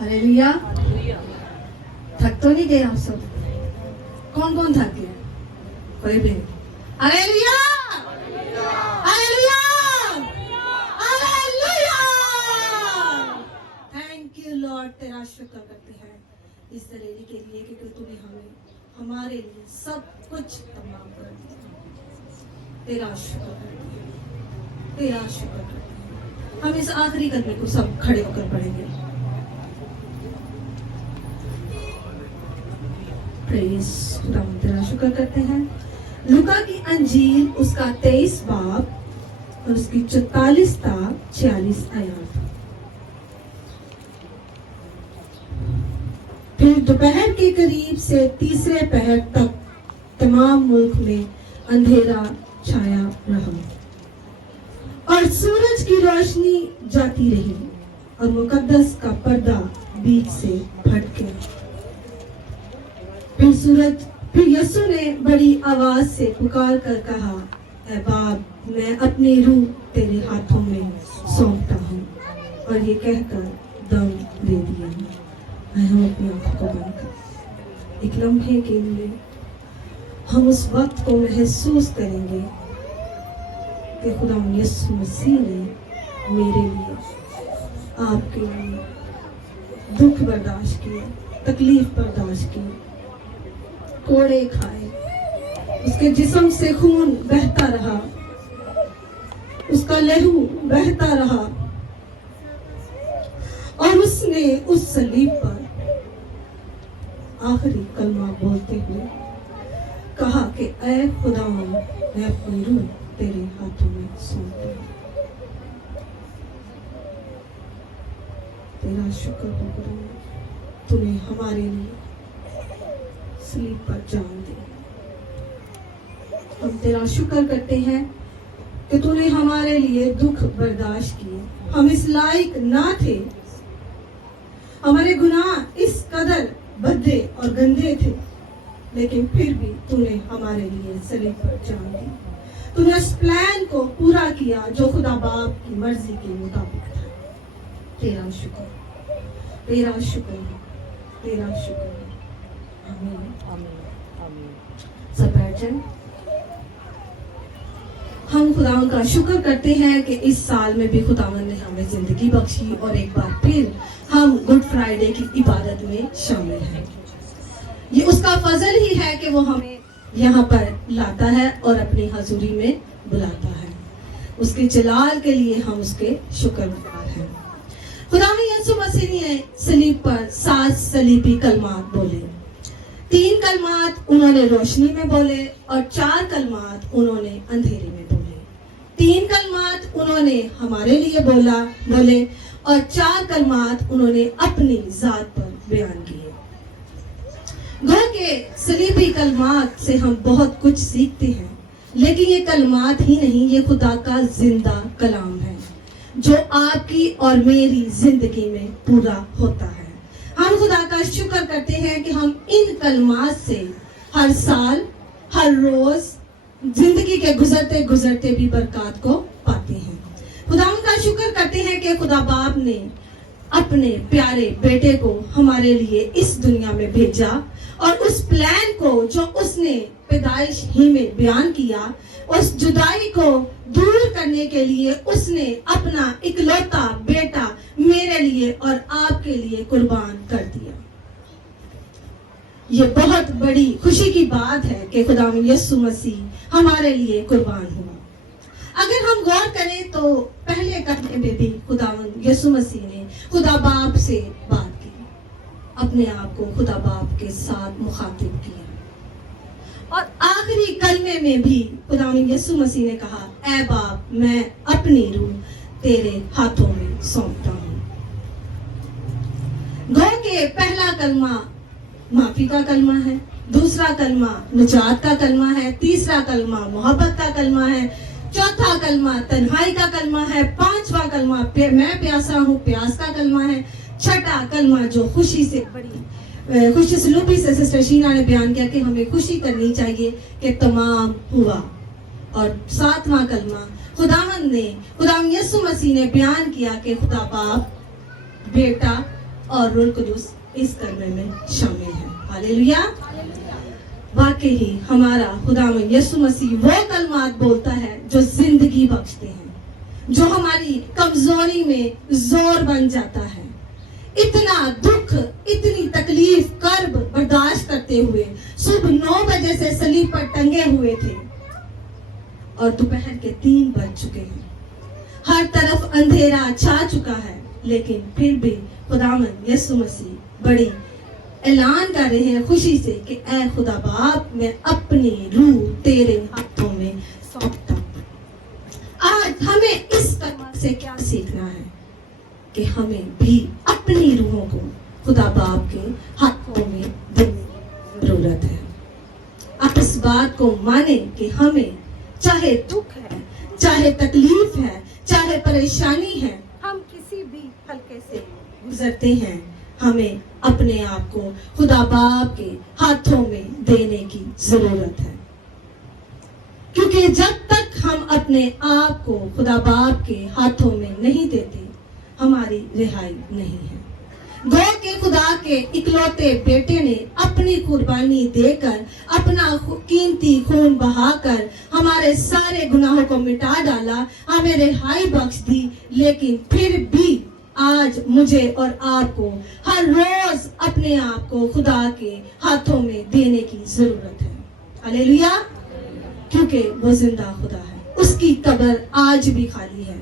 Hallelujah. थक तो नहीं गए आप सब? कौन कौन थक गए? कोई भी नहीं। Hallelujah, hallelujah, hallelujah. Thank you Lord, तेरा शुक्र करते हैं इस तरीके के लिए क्योंकि तूने हमें हमारे लिए सब कुछ तमाम कर दिया। तेरा शुक्र करते हैं, तेरा शुक्र करते हैं। हम इस आखिरी कदमे को सब खड़े होकर पढ़ेंगे। प्रेज, हम तेरा शुक्र करते हैं। लूका की अंजील उसका 23 बाब और उसकी 44 ता 46 आयत। फिर दोपहर के करीब से तीसरे पहर तक तमाम मुल्क में अंधेरा छाया रहा और सूरज की रोशनी जाती रही और मुकद्दस का पर्दा बीच से फट गया। फिर यीशु ने बड़ी आवाज से पुकार कर कहा, ऐ बाप, मैं अपनी रूह तेरे हाथों में सौंपता हूँ। और ये कहकर दम दे दिया। हम अपनी आंखों को बंद कर एक लम्हे के लिए हम उस वक्त को महसूस करेंगे कि खुदा यीशु मसीह ने मेरे लिए, आपके लिए दुख बर्दाश्त किया, तकलीफ बर्दाश्त की, कोड़े खाए, उसके जिस्म से खून बहता रहा, उसका लहू बहता रहा और उसने उस सलीब पर आखिरी कलमा बोलते हुए कहा कि ऐ खुदा, मैं अपनी रूह तेरे हाथों में सौंपती हूं। तेरा शुक्र हो खुदा, तूने हमारे लिए सलीब पर जान दी। हम तेरा शुक्र करते हैं कि तूने हमारे लिए दुख बर्दाश्त किए। हम इस लायक ना थे, हमारे गुनाह इस कदर भद्दे और गंदे थे, लेकिन फिर भी तूने हमारे लिए सलीब पर जान दी। तूने उस प्लान को पूरा किया जो खुदा बाप की मर्जी के मुताबिक था। तेरा शुक्र, तेरा शुक्र, तेरा शुक्र। आमीन, आमीन, आमीन। सब बैठ जाएं। हम खुदा का शुक्र करते हैं कि इस साल में भी खुदावन ने हमें जिंदगी बख्शी और एक बार फिर हम गुड फ्राइडे की इबादत में शामिल हैं। ये उसका फजल ही है कि वो हमें यहाँ पर लाता है और अपनी हजूरी में बुलाता है। उसके जलाल के लिए हम उसके शुक्रगुजार हैं। खुदा यीशु मसीह ने सलीब पर 7 सलीबी कलमात बोले। 3 कलमात उन्होंने रोशनी में बोले और 4 कलमात उन्होंने अंधेरे में बोले। 3 कलमात उन्होंने हमारे लिए बोले और 4 कलमात उन्होंने अपनी जात पर बयान किए। गो के सलीबी कलमात से हम बहुत कुछ सीखते हैं, लेकिन ये कलमात ही नहीं, ये खुदा का जिंदा कलाम है जो आपकी और मेरी जिंदगी में पूरा होता है। हम खुदा का शुक्र करते हैं कि हम इन कलमात से हर साल, हर रोज जिंदगी के गुजरते गुजरते भी बरकत को पाते हैं। खुदा का शुक्र करते हैं कि खुदा बाप ने अपने प्यारे बेटे को हमारे लिए इस दुनिया में भेजा और उस प्लान को जो उसने पैदाइश ही में बयान किया, उस जुदाई को दूर करने के लिए उसने अपना इकलौता बेटा मेरे लिए और आपके लिए कुर्बान कर दिया। ये बहुत बड़ी खुशी की बात है कि खुदा यीशु मसीह हमारे लिए कुर्बान हुआ। अगर हम गौर करें तो पहले कदमे में भी खुदावंद यीशु मसीह ने खुदा बाप से बात की, अपने आप को खुदा बाप के साथ मुखातिब किया और आखिरी कलमे में भी खुदावंद यीशु मसीह ने कहा, ऐ बाप, मैं अपनी रूह तेरे हाथों में सौंपता हूँ। गौ के पहला कलमा माफी का कलमा है, दूसरा कलमा निजात का कलमा है, तीसरा कलमा मोहब्बत का कलमा है, चौथा कलमा तन्हाई का कलमा है, 5वां कलमा मैं प्यासा हूँ प्यास का कलमा है, छठा कलमा जो खुशी से बड़ी खुशी सलूबी से सिस्टर शीना ने बयान किया कि हमें खुशी करनी चाहिए कि तमाम हुआ, और 7वां कलमा खुदा यीशु मसीह ने बयान किया कि खुदा बाप, बेटा اور روح القدس اس کلمے میں شامل ہے. ہاللیلویا. واقعی ہی ہمارا خداوند یسوع مسیح وہ کلمات بولتا ہے جو زندگی بخشتے ہیں, جو ہماری کمزوری میں زور بن جاتا ہے. اتنا دکھ, اتنی تکلیف, کرب برداشت کرتے ہوئے صبح 9 بجے سے صلیب پر ٹنگے ہوئے تھے اور دوپہر کے 3 بج چکے ہیں. ہر طرف اندھیرا چھا چکا ہے, لیکن پھر بھی خداوند یسوع مسیح بڑی اعلان کر رہے ہیں خوشی سے کہ اے خدا باپ, میں اپنی روح تیرے ہاتھوں میں سونپتا ہوں. آج ہمیں اس کلمہ سے کیا سیکھنا ہے کہ ہمیں بھی اپنی روحوں کو خدا باپ کے ہاتھوں میں دینے کی ضرورت ہے. آپ اس بات کو مانیں کہ ہمیں چاہے دکھ ہے, چاہے تکلیف ہے, چاہے پریشانی ہے, ہم کسی بھی حلقے سے گزرتے ہیں, ہمیں اپنے آپ کو خدا باپ کے ہاتھوں میں دینے کی ضرورت ہے. کیونکہ جب تک ہم اپنے آپ کو خدا باپ کے ہاتھوں میں نہیں دیتے, ہماری رہائی نہیں ہے. گو کہ خدا کے اکلوتے بیٹے نے اپنی قربانی دے کر, اپنا قیمتی خون بہا کر ہمارے سارے گناہوں کو مٹا ڈالا, ہمیں رہائی بخش دی. لیکن پھر بھی آج مجھے اور آپ کو ہر روز اپنے آپ کو خدا کے ہاتھوں میں دینے کی ضرورت ہے. ہاللیلویا. کیونکہ وہ زندہ خدا ہے, اس کی قبر آج بھی خالی ہے,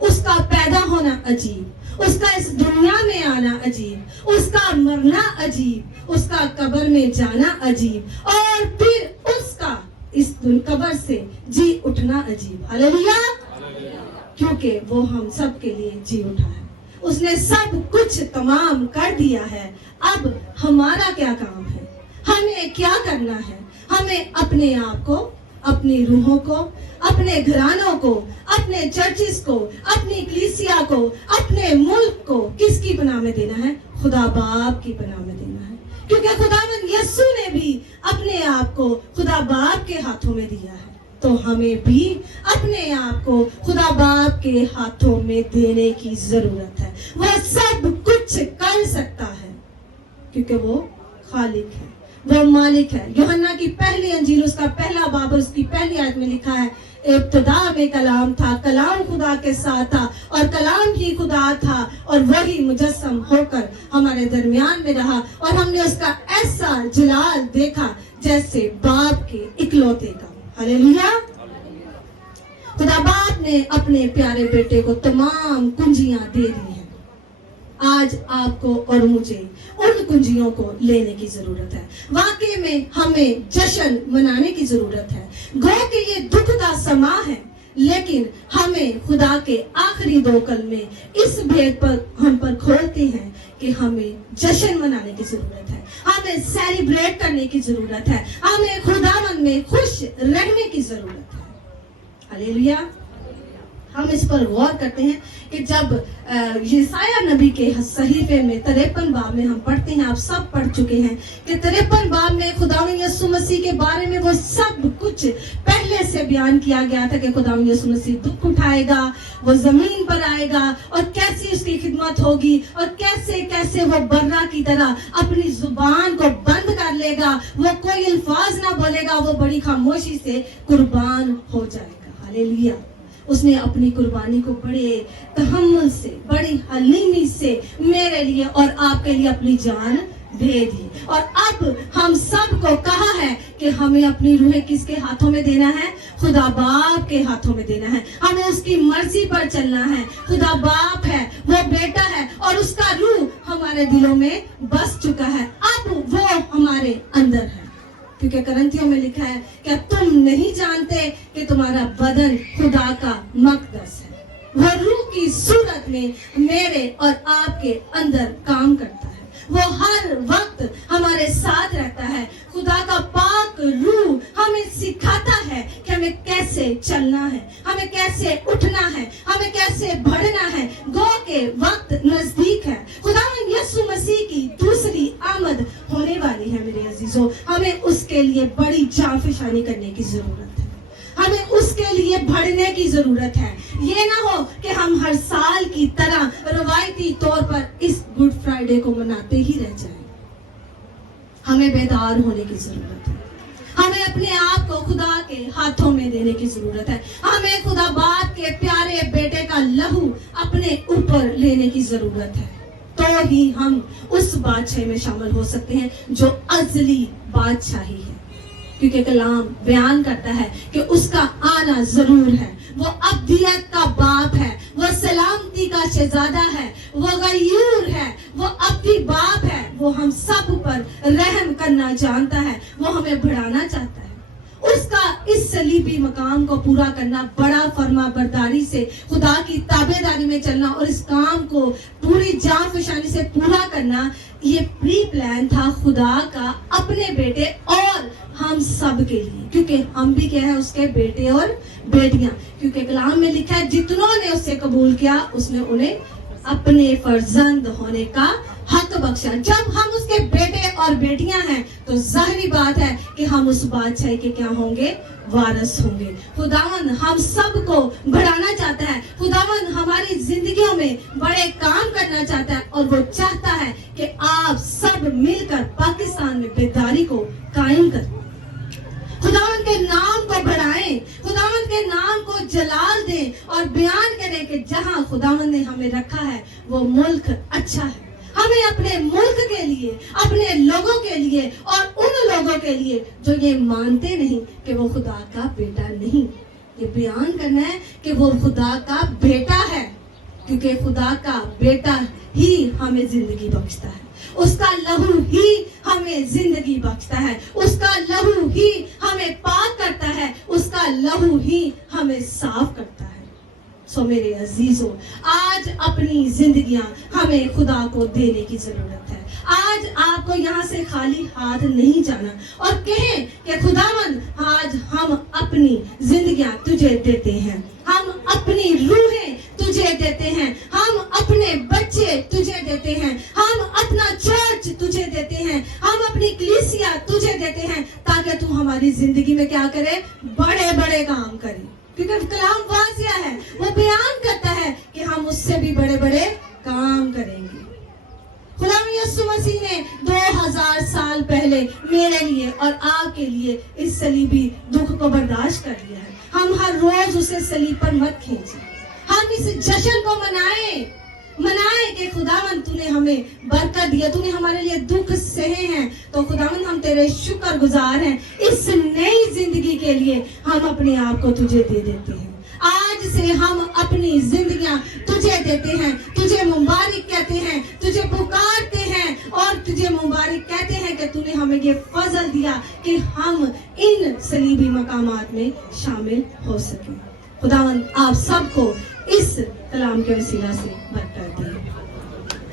اس کا پیدا ہونا عجیب, اس کا اس دنیا میں آنا عجیب, اس کا مرنا عجیب, اس کا قبر میں جانا عجیب, اور پھر اس کا اس قبر سے جی اٹھنا عجیب. ہاللیلویا. کیونکہ وہ ہم سب کے لیے جی اٹھا ہے, اس نے سب کچھ تمام کر دیا ہے. اب ہمارا کیا کام ہے, ہمیں کیا کرنا ہے؟ ہمیں اپنے آپ کو, اپنی روحوں کو, اپنے گھرانوں کو, اپنے چرچز کو, اپنی کلیسیا کو, اپنے ملک کو کس کی پناہ میں دینا ہے؟ خدا باپ کی پناہ میں دینا ہے. کیونکہ خداوند یسوع نے بھی اپنے آپ کو خدا باپ کے ہاتھوں میں دیا ہے, تو ہمیں بھی اپنے آپ کو خدا باپ کے ہاتھوں میں دینے کی ضرورت ہے. وہ سب کچھ کر سکتا ہے کیونکہ وہ خالق ہے, وہ مالک ہے. یوحنا کی پہلی انجیل اس کا پہلا باب اس کی پہلی آیت میں لکھا ہے, ابتدا میں کلام تھا, کلام خدا کے ساتھ تھا, اور کلام ہی خدا تھا, اور وہی مجسم ہو کر ہمارے درمیان میں رہا, اور ہم نے اس کا ایسا جلال دیکھا جیسے باپ کے اکلوتے کا. ہاللیلویا. خدا باپ نے اپنے پیارے بیٹے کو تمام کنجیاں دے دی ہیں. آج آپ کو اور مجھے ان کنجیوں کو لینے کی ضرورت ہے. واقعی میں ہمیں جشن منانے کی ضرورت ہے. گو کہ یہ دکھ کا سما ہے, لیکن ہمیں خدا کے آخری 2 کلمے اس بھید پر ہم پر کھولتے ہیں کہ ہمیں جشن منانے کی ضرورت ہے, ہمیں سیلیبریٹ کرنے کی ضرورت ہے, ہمیں خداوند میں خوش رہنے کی ضرورت ہے. ہاللیلویا. ہم اس پر غور کرتے ہیں کہ جب یسایہ نبی کے صحیفے میں 53 باب میں ہم پڑھتے ہیں, آپ سب پڑھ چکے ہیں کہ 53 باب میں خداوند یسوع مسیح کے بارے میں وہ سب کچھ پہلے سے بیان کیا گیا تھا کہ خداوند یسوع مسیح دکھ اٹھائے گا, وہ زمین پر آئے گا, اور کیسی اس کی خدمت ہوگی, اور کیسے کیسے وہ برہ کی طرح اپنی زبان کو بند کر لے گا, وہ کوئی الفاظ نہ بولے گا, وہ بڑی خاموشی سے قربان ہو جائے گا. ہاللیلویا. اس نے اپنی قربانی کو بڑے تحمل سے, بڑی حلیمی سے میرے لیے اور آپ کے لیے اپنی جان دے دی. اور اب ہم سب کو کہا ہے کہ ہمیں اپنی روح کس کے ہاتھوں میں دینا ہے؟ خدا باپ کے ہاتھوں میں دینا ہے. ہمیں اس کی مرضی پر چلنا ہے. خدا باپ ہے, وہ بیٹا ہے, اور اس کا روح ہمارے دلوں میں بس چکا ہے. اب وہ ہمارے اندر ہے, کیونکہ کرنتھیوں میں لکھا ہے کہ تم نہیں جانتے کہ تمہارا بدن خدا کا مقدس ہے. وہ روح کی صورت میں میرے اور آپ کے اندر کام کرتا ہے. وہ ہر وقت ہمارے ساتھ رہتا ہے. خدا کا پاک روح ہمیں سکھاتا ہے کہ ہمیں کیسے چلنا ہے, ہمیں کیسے اٹھنا ہے, ہمیں کیسے بڑھنا ہے. گو کہ وقت نزدیک ہے. خداوند یسوع مسیح کی دوسری آمد ہونے والی ہے. میرے عزیزوں, ہمیں اس کے لیے بڑی جانفشانی کرنے کی ضرورت ہے. ہمیں اس کے لیے بڑھنے کی ضرورت ہے. یہ نہ ہو کہ ہم ہر سال کی طرح روایتی طور پر اس گڈ فرائیڈے फ्राइडे को मनाते ही रह जाएं। हमें बेदार होने की जरूरत है। हमें अपने आप को खुदा के हाथों में देने की जरूरत है। हमें खुदा बाप के प्यारे बेटे का लहू अपने ऊपर लेने की जरूरत है, तो ही हम उस बादशाही में शामिल हो सकते हैं जो अज़ली बादशाही है। क्योंकि कलाम बयान करता है कि उसका आना जरूर है। वो अब्दियत का बाप है, वो सलामती का शहजादा है, वो गयूर है, वो अब्दी बाप है। वो हम सब पर रहम करना जानता है, वो हमें बढ़ाना चाहता है। उसका इस सलीबी मकाम को पूरा करना, बड़ा फर्मा बरदारी से खुदा की ताबेदारी में चलना और इस काम को पूरी जान फशानी से पूरा करना, ये प्री प्लान था खुदा का अपने बेटे और हम सब के लिए। क्योंकि हम भी क्या है, उसके बेटे और बेटियां। क्योंकि कलाम में लिखा है जितनों ने उससे कबूल किया उसने उन्हें अपने फर्जंद होने का हक बख्शा। जब हम उसके बेटे और बेटियां हैं तो जाहिर बात है कि हम उस बादशाही के क्या होंगे, वारिस होंगे। खुदावन हम सबको बढ़ाना चाहता है। खुदावन हमारी जिंदगियों में बड़े काम करना चाहता है और वो चाहता है कि आप सब मिलकर पाकिस्तान में बेदारी को कायम करें, खुदावन के नाम को बढ़ाएं, खुदावन के नाम को जलाल दें और बयान करें कि जहां खुदावन ने हमें रखा है वो मुल्क अच्छा है। हमें अपने मुल्क के लिए, अपने लोगों के लिए और उन लोगों के लिए जो ये मानते नहीं कि वो खुदा का बेटा नहीं, ये बयान करना है कि वो खुदा का बेटा है। क्योंकि खुदा का बेटा ही हमें जिंदगी बख्शता है, उसका लहू ही हमें जिंदगी बख्शता है, उसका लहू ही हमें पाक करता है, उसका लहू ही हमें साफ करता है। सो मेरे अजीजों, आज अपनी जिंदगियां हमें खुदा को देने की जरूरत है। आज आपको यहाँ से खाली हाथ नहीं जाना और कहें कि खुदावन आज हम अपनी जिंदगियां तुझे देते हैं, हम अपनी रूहें तुझे देते हैं, हम अपने बच्चे तुझे देते हैं, हम अपना चर्च तुझे देते हैं, हम अपनी कलीसिया तुझे देते हैं, ताकि तू हमारी जिंदगी में क्या करे, बड़े बड़े काम करे। क्योंकि कलाम वाज़िया है, वो बयान करता है कि हम उससे भी बड़े बड़े काम करेंगे। खुदा यीशु मसीह ने 2000 साल पहले मेरे लिए और आपके लिए इस सलीबी दुख को बर्दाश्त कर लिया है। हम हर रोज उसे सलीब पर मत खींचे, हम इस जश्न को मनाए कि खुदावन तूने हमें बरकत दिया, तूने हमारे लिए दुख सहे हैं, तो खुदावन हम तेरे शुक्रगुजार हैं। इस नई जिंदगी के लिए हम अपने आप को तुझे दे देते हैं। आज से हम अपनी जिंदगियां तुझे देते हैं, तुझे मुबारक कहते हैं, तुझे पुकारते हैं और तुझे मुबारक कहते हैं कि तूने हमें ये फजल दिया कि हम इन सलीबी मकामात में शामिल हो सकें। खुदावन आप सबको इस कलाम के वसीला से